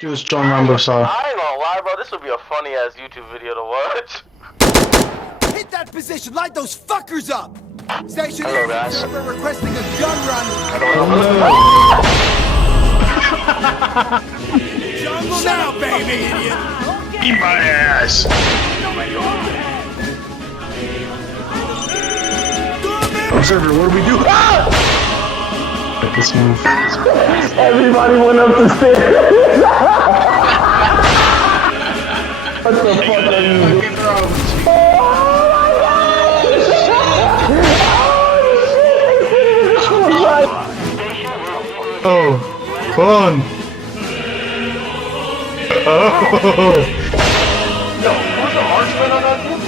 Do a strong Rambo saw. I ain't gonna lie, bro. This would be a funny ass YouTube video to watch. Hit that position, light those fuckers up! Station Hello, guys. server requesting a gun run. Jungle now, baby, idiot! Eat my ass! Observer, what do we do? Ah! This move. Everybody went up the stairs. What the fuck are you doing? Oh, come on. Oh. Yo, who's the marksman on that team?